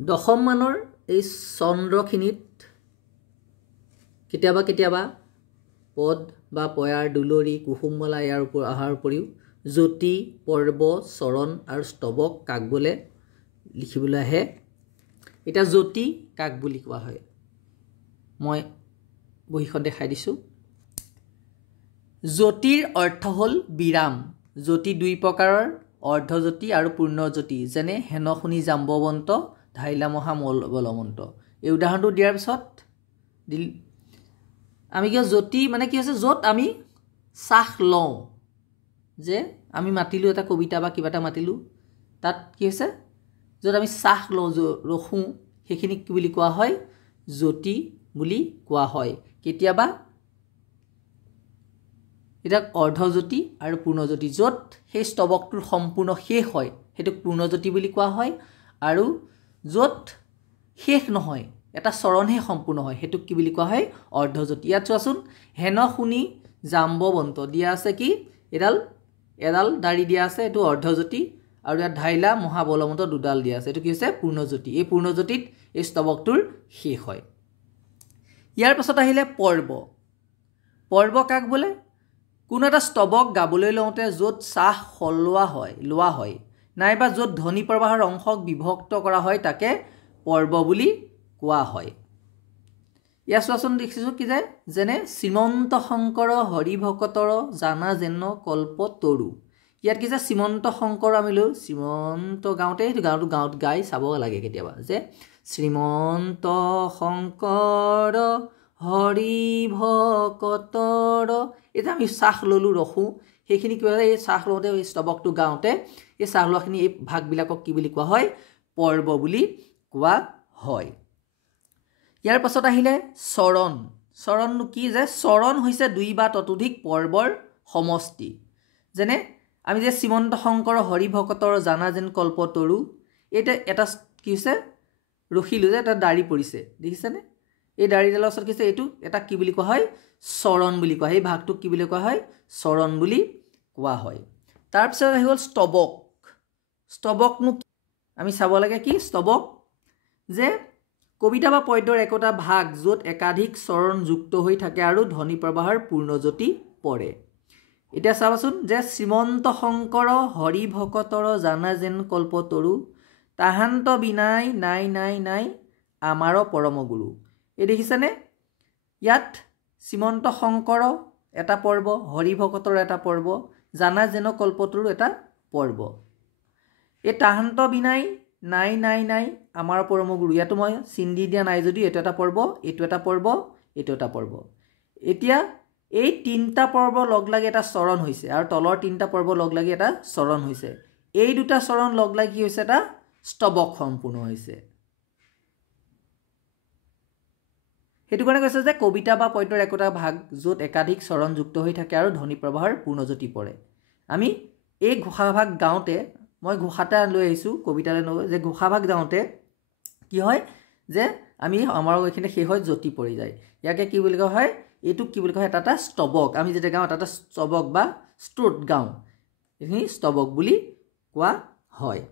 দশম মানৰ এই চন্দ্ৰখিনিত কেতিয়াবা কেতিয়াবা পদ বা পয়াৰ দুলৰি কুসুমলা ইয়াৰ ওপৰত অহাৰ উপৰিও জ্যোতি পৰ্ব চৰণ আৰু স্তৱক কাক বোলে লিখিবলৈ আহে এটা জ্যোতি কাক বুলি কোৱা হয় মই বহিখন দেখাই দিছো জ্যোতিৰ অৰ্থ হ'ল বিৰাম জ্যোতি দুই প্ৰকাৰৰ অৰ্ধজ্যোতি আৰু পূৰ্ণজ্যোতি যেনে হেনখুনি জাম্বৱন্ত ধাইলা মহা বলৱন্ত এই উদাহৰণটো দিয়াৰ পিছত আমি কি জ্যোতি মানে কি হৈছে য'ত আমি চাহ লওঁ যে আমি মাতিলো এটা কবিতা বা কিবা এটা মাতিলো তাত কি হৈছে য'ত আমি চাহ লওঁ ৰখোঁ সেইখিনি কি বুলি কোৱা হয় জ্যোতি বুলি কোৱা হয় কেতিয়াবা এটা অৰ্ধজ্যোতি আৰু পূৰ্ণজ্যোতি য'ত সেই স্তৱকটোৰ সম্পূৰ্ণ শেষ হয় সেইটো পূৰ্ণজ্যোতি বুলি কোৱা হয় আৰু য'ত শেষ নহয় এটা চৰণহে সম্পূৰ্ণ হয় সেইটো কি বুলি কোৱা হয় অৰ্ধজ্যোতি ইয়াত চোৱাচোন হেন শুনি জাম্বৱন্ত দিয়া আছে কি এডাল দাড়ি দিয়া আছে এইটো অৰ্ধজ্যোতি আৰু ইয়াত ধাইলা মহাবলৱন্ত দুডাল দিয়া আছে এইটো কি হৈছে পূৰ্ণজ্যোতি এই পূৰ্ণজ্যোতিত এই স্তৱকটোৰ শেষ হয় ইয়াৰ পাছত আহিলে পৰ্ব কাক বোলে কোনো এটা স্তৱক গাবলৈ লওঁতে য'ত চাহ লোৱা হয় নাইবা য'ত ধ্বনি প্ৰবাহৰ অংশক বিভক্ত কৰা হয় তাকে পৰ্ব বুলি কোৱা হয় ইয়াৰ চোৱাচোন দেখিছোঁ কি যেনে শ্ৰীমন্ত শংকৰ হৰি ভকতৰ জানা যেন কল্প তৰু ইয়াত কি যে শ্ৰীমন্ত শংকৰ আমি লৈ শ্ৰীমন্ত গাওঁতে সেইটো গাঁৱত গাই চাব লাগে কেতিয়াবা যে শ্ৰীমন্ত শংকৰ হৰি ভকতৰ এতিয়া আমি চাহ ললোঁ ৰখোঁ সেইখিনি কি হয় এই চাহ লওঁতে এই স্তৱকটো গাওঁতে এই চাহ লোৱাখিনি এই ভাগবিলাকক কি বুলি কোৱা হয় পৰ্ব বুলি কোৱা হয় ইয়াৰ পাছত আহিলে চৰণনো কি যে চৰণ হৈছে দুই বা ততোধিক পৰ্বৰ সমষ্টি যেনে আমি যে শ্ৰীমন্ত শংকৰ হৰি ভকতৰ জানা যেন কল্প তৰু এতিয়া এটা কি হৈছে ৰখিলোঁ যে এটা দাড়ি পৰিছে দেখিছেনে এই দাড়িডালৰ ওচৰত কি এইটো এটা কি বুলি কোৱা হয় চৰণ বুলি কোৱা হয় এই ভাগটোক কি বুলি কোৱা হয় চৰণ বুলি কোৱা হয় তাৰপিছত আহি গ'ল স্তৱকনো আমি চাব লাগে কি স্তৱক যে কবিতা বা পদ্যৰ একোটা ভাগ য'ত একাধিক চৰণ যুক্ত হৈ থাকে আৰু ধ্বনি প্ৰবাহৰ পূৰ্ণজ্যোতি পৰে এতিয়া চাবাচোন যে শ্ৰীমন্ত শংকৰ হৰি ভকতৰ জানা যেন কল্প তৰু তাহান্ত বিনাই নাই আমাৰ পৰম গুৰু এই দেখিছেনে ইয়াত শ্ৰীমন্ত শংকৰ এটা পৰ্ব হৰি ভকতৰ এটা পৰ্ব জানা যেন কল্পতৰু এটা পৰ্ব এই তাহান্ত বিনাই নাই আমাৰ পৰম গুৰু ইয়াতো মই চিন্দি দিয়া নাই যদি এইটো এটা পৰ্ব এইটো এটা পৰ্ব এইটো এটা পৰ্ব এতিয়া এই তিনিটা পৰ্ব লগ লাগি এটা চৰণ হৈছে আৰু তলৰ তিনিটা পৰ্ব লগ লাগি এটা চৰণ হৈছে এই দুটা চৰণ লগ লাগি কি হৈছে এটা স্তৱক সম্পূৰ্ণ হৈছে সেইটো কাৰণে কৈছে যে কবিতা বা পদ্যৰ একোটা ভাগ য'ত একাধিক চৰণ যুক্ত হৈ থাকে আৰু ধ্বনি প্ৰবাহৰ পূৰ্ণজ্যোতি পৰে আমি এই ঘোষাভাগ গাওঁতে মই ঘোষাটা লৈ আহিছোঁ কবিতালৈ নগৈ যে ঘোষাভাগ গাওঁতে কি হয় যে আমি আমাৰ এইখিনি শেষ হৈ জ্যোতি পৰি যায় ইয়াকে কি বুলি কোৱা হয় এইটোক কি বুলি কোৱা হয় এটা স্তৱক আমি যেতিয়া গাওঁ এটা স্তৱক বা স্তোত্ৰ গাওঁ এইখিনি স্তৱক বুলি কোৱা হয়